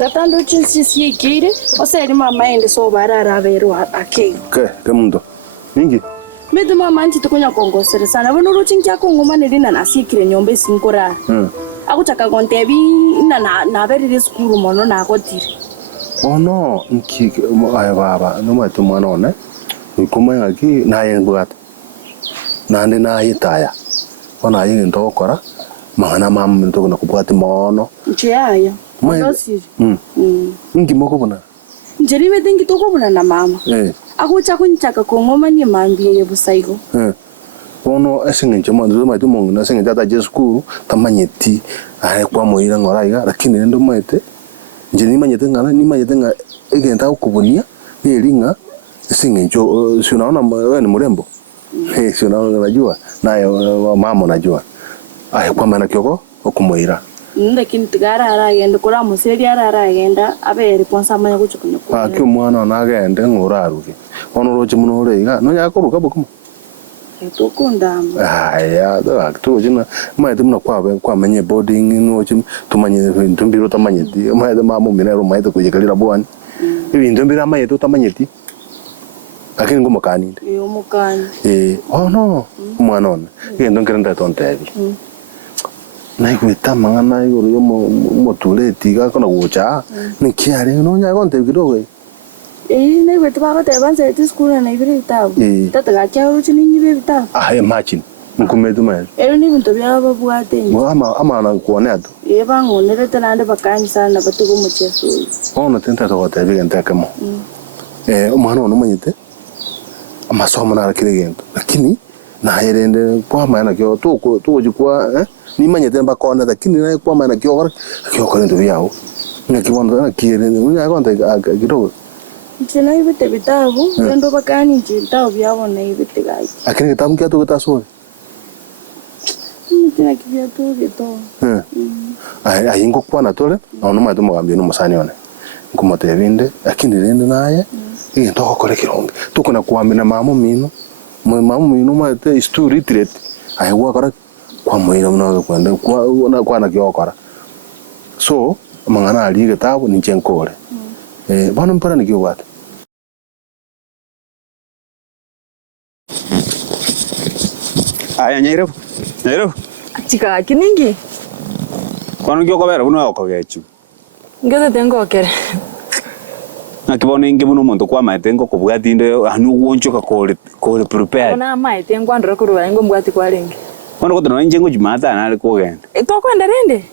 Tatando chinsi siekire, oseri mama ende so barara vero akego. Ke mundo. Ningi. Medu mama anti tukonya kongosere sana. Bano ruchinja kongo manelina na sikire nyombe sinkora. Akutaka kontebi na very school mono na akotire. Oh no, nki ay baba, no matu mwana one. Nkuma ngaki na yenbuat. Na ndi na yitaya. Ona yingi ndokora. Mangana mama ntoko na kubwati mono. Nchiyaya. Ndosiri. Ngi moko buna. Njeri medengi toko buna na mama. Akucha kunchaka kongo mani mambiye yebusaigo. Ono esingenje mwanzo maitu mongo na singenje ata jesku tamanyeti are kwa moira ngoraiga lakini ndo maite njeni manyete ngana ni manyete nga egenda ukubunia ni ringa singenjo si unaona wewe ni mrembo si unaona unajua naye mama unajua ai kwa maana kyoko okumoira lakini tigara aragenda kura museri aragenda abere kwanza amanya kuchukunya kwa kyo mwana onagende ngoraruke ono roje muno reiga no yakuruka bokumo Tokundamba. Aya, tu jina maite muna kwa menye boarding no chim tumanye ntumbiro tamanyeti maite mamu minero maite kujekalira bwani ibi ntumbira maite tamanyeti lakini ngo mukani yo mukani oh no mwana ona ngendo ngerenda tontebi na ikuita mangana yo motuleti ga kona gucha nikiari no nya konte kidogo na iwe tubako tebanza eti school na ibiri bitabu. Tata gakya uruchi ninyibe bitabu. Imagine. Nkumedu mali. Ni bintu byaba bwate. Ama na kuone atu. Bangonere tanande bakanyi sana batugo mu cheso. Ono tenta to hotel bigente kamo. Umwana ono manyite. Amasomo na kile gento. Lakini na yerende kwa maana kyo to jikwa ni manyite mbakona lakini na kwa maana kyo kore ndo byao. Ngakibondo na kire ni nyakonte kidogo. Chena ibite bitabu ndo bakani nchitabu byabona ibite gayi akini kitabu kya to kutasore tena kibya to geto ai ngo kwa na tole ono maito mugambye no musani one nkumote binde akini rende naye ndo kokore kironge tukuna kuambina mamo mino maite is too retreat ai wakora kwa moira mna kwenda kwa na kyokora so mangana ali kitabu ni chenkore bana mpara ni kiwata aya nyairo chika kiningi kwano kyo kobera buno okogechu ngeze tengo kere nakibone ngibuno muntu kwa maitengo kubwatinde anu wonchoka kole prepare ona maitengo andro kuruba ngo mbwati kwa lenge kwano kotona njengo jumata na ali kogenda tokwenda rende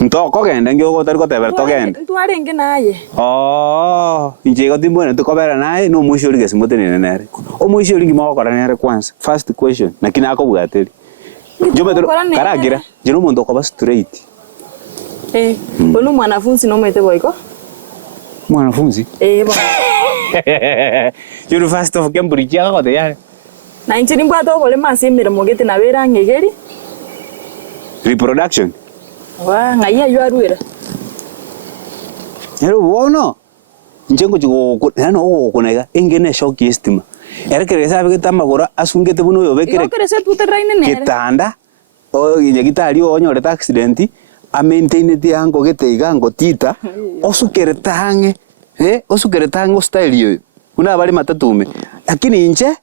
ntoko genda ngyo tari kotebera togenda ntwarenge naye injego timbona tukobera naye no mushori gesimote nere omushori ngimo okora nere kwanza first question nakina akobwateri jometero karagira jeno muntu okoba straight ono mwanafunzi no mwete boyko mwanafunzi bo University of Cambridge yakote yare na inchini mbwato kole masimira mogete na bera ngegeri reproduction wa ngaiya yuarwera ero wono njengo chigo nano okonega engene shock estima erekere sabe que tamagora asungete buno yobekere kerese tuteraine nere kitanda nyagitari onyoreta accident a maintain ti ango geteiga ngo tita osukere tange osukere tango style yo una bali matatume lakini inche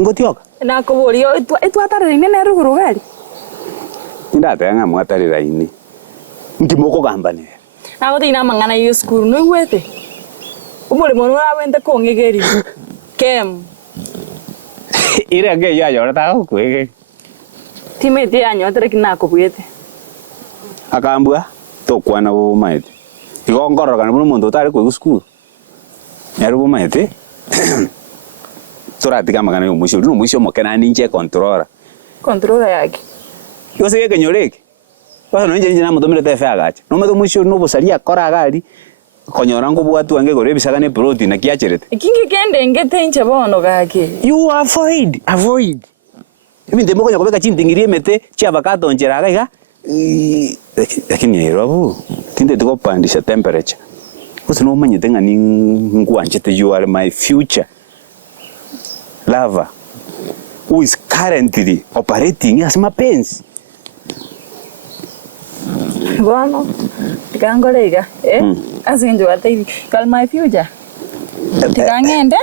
ngotioka na koborio etwatarine nere gurugari ndate anga mwatarira ini ngimoko gambane nago tina mangana yo school no gwete umuri mono awende kongegeri kem ire nge ya yorata kwege timete anyo tere kinako bwete akambua tokwana bo maite igongoro kana muntu utari ku school yari bo maite turatiga magana yo musho no musho mokena ninje controller yake yose yake nyoreke basa no nje na mutomire tefe agacha no medo musho no bosaria kora gari konyora ngo bwatu ange gore bisaga ne protein akiacherete ikingi kende ngete inche bono gake you avoid ibinde moko nyakobeka chintingirie mete chiavakato njera gaiga lakini yero tinde tuko pandisha temperature usino manyete ngani ngwanchete you are my future lover who is currently operating as mapenzi Bono. Tikangorega. Asinjo ate call my future. Tikangende?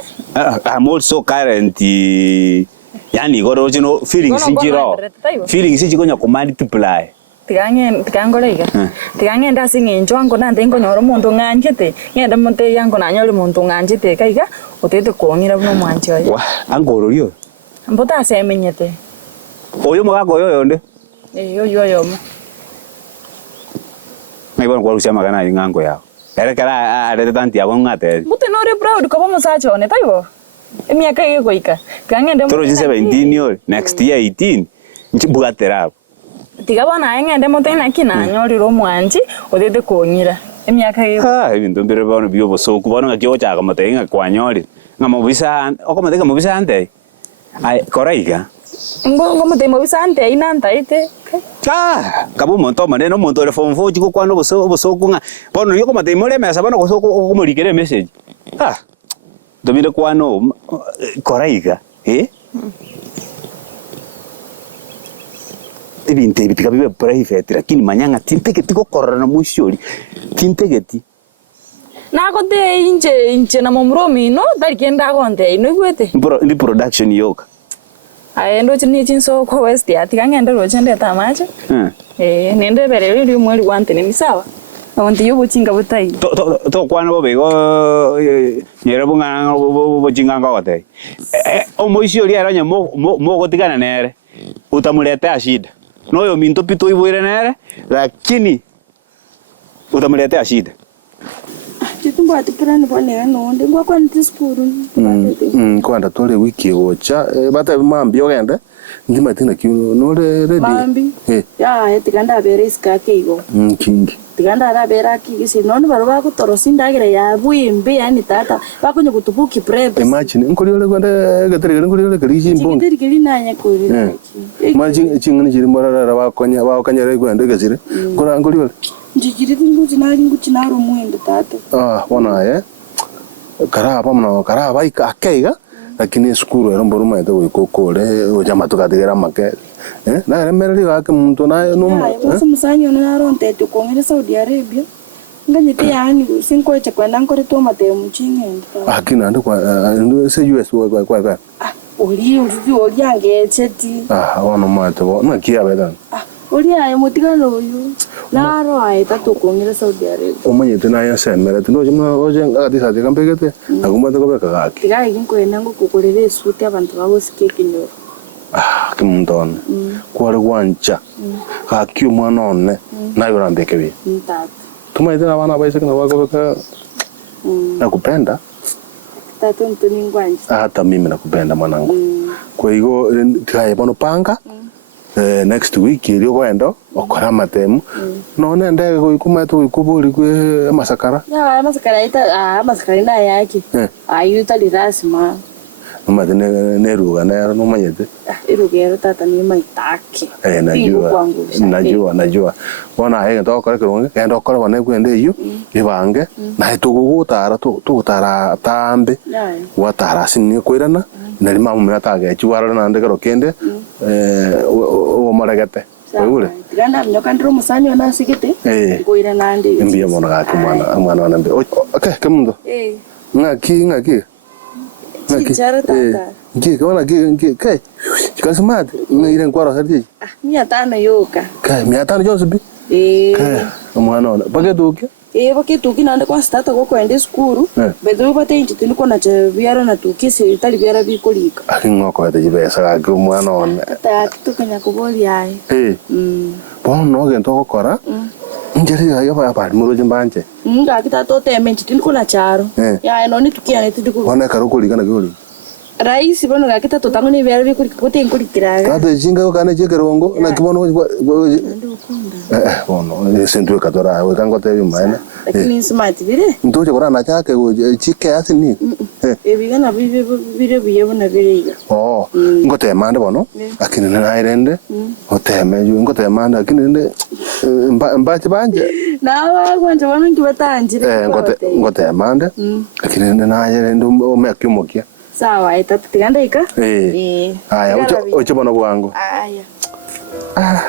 I'm also current yani goro chino feelings sinjiro. Feelings sinjikonya ku multiply. Tikangorega. Tikangende asingenjo ango nande ngonyoro muntu nganjete. Ngenda monte yango nanyole muntu nganjete kaiga otete kuongira buno mwanji oyo. Wa angoro ryo. Mbota asemenyete. Oyo mugago yoyo nde. Yo mo. Ngai bon kwarusia magana ingango yao. Erekara arete tanti abo ngate. Mute no re proud ko bomo sacho one taibo. Emiaka igoika. Kangende Toro 17 year next year 18. Nchibugatera. Tigabona ngende mote na kina nyori ro mwanji odete kuonyira. Emiaka igo. Ebintu mbere bono byo bosoku bono ngakyocha kamate ngakwanyori. Ngamobisa okomate ngamobisa ante. Ai koraiga. Ngomo te mobisa ante inanta ite. Kabo monto mane no monto le form 4 chiko kwano boso kunga bono yo komate mole mesa bono ko komurikere message domire kwano koraiga ibinte bitika bibe private lakini manyanga tinteke tiko korana mushori tintegeti nako te inche na momromi no darikenda konte no igwete ndi production yoka ndo chini chinso ko west ya tikangenda ro chende tamaje nende bere ri mwali wante ni sawa awonte yubo chinga butai to kwano bobego nyere bunga bo chinga ngote o moishori aranya mo gotikana nere utamuleta ashida noyo minto pito iboire nere lakini utamuleta ashida Chitumba tikirani bone no ndingwa kwa ntiskuru kwanda tole wiki ocha bata mambi ogenda ndima tina kiuno nore ready mambi ya tikanda bere iska keigo kingi tikanda ara bera kigisi none baro bakutorosi ndagire ya bwimbe yani tata bakonye kutubuki prep imagine nkori ole kwanda gatere nkori ole kali jimbo ndiri kili nanya kuri imagine chingani jiri morara bakanya re kwanda gazire kora nkori ole njigiri nguci naro mwendo tata bona karaba mno karaba akaiga lakini skuru era mboro maite wikokore ojama tukatigera make na remereri gake muntu na no musanyo na ronte tukongere Saudi Arabia nganyite yani sinko cha kwenda nkore to mate muchingenda akina ndo kwa se US kwa oli angecheti wana mate na kia bedan oli ayo mutigano uyu naro aye tatukongere Saudi Arabia omanyete na ya semere tino jimna ojenga atisa tikambegete akumate ko beka gake tigai nkwenda ngukukorere suti abantu babo sikekinyoro kimundone kwari gwancha gakio mwana one na yorambeke bi tata tumaite na bana baise kana wako nakupenda tata ntoni ngwanje hata mimi nakupenda mwanangu kwa hiyo tigaye bono panga next week ilio kwenda okora matemu none ndege kuikuma tu ikubuli kwe masakara ya masakara ita masakara ina yake ayuta lirasima mama neruga na no manyete irugero tata ni maitake najua bona hege to kore kirunge kendo kore bone kwende iyo ibange na tugutara tugutara tambe watara sinni kwirana nari mamu meratage chiwara na ndegero kende o maragete weure tiganda mnyoka ndro musanyo na sikete kwira na ndege mbia mona gake mwana wana mbe okay kemundo ngaki Chichara tata. Ngi kona ngi kai. Chikasimad ngire nkwaro sarti. 500 yoka. Kai 500 Joseph. Kai mwana ona. Paketuki? Paketuki nande kwa stata ko kwende skuru. Bedo bate inchi tini kona cha biara na tukisi tali biara bikolika. Ngoko ete jibesa ga mwana ona. Tata tukanya kuboli ai. Bono gento kokora. Njeri ya ba muro jimbanje. Nga kita to teme tini kona charo. Ya no ni tukia ne tidi ko. Wana karukuli kana kuli. Raisi bono ga kita to tango ni biara bikolika kote inkolikiraga. Kata jinga kana jekerongo na kibono bono sentu kadora we kango te bimaina. Lakini smart bire. Ndoje kora na chake chike asini. Ebigana bire biyebona bireiga. Ngote mande bono akini na irende oteme ngote mande akini mbache banje nawa kwanje bono ngibatanjire ngote mande akini na irende omekyumokia sawa itatiganda ika aya ocho bono bwangu aya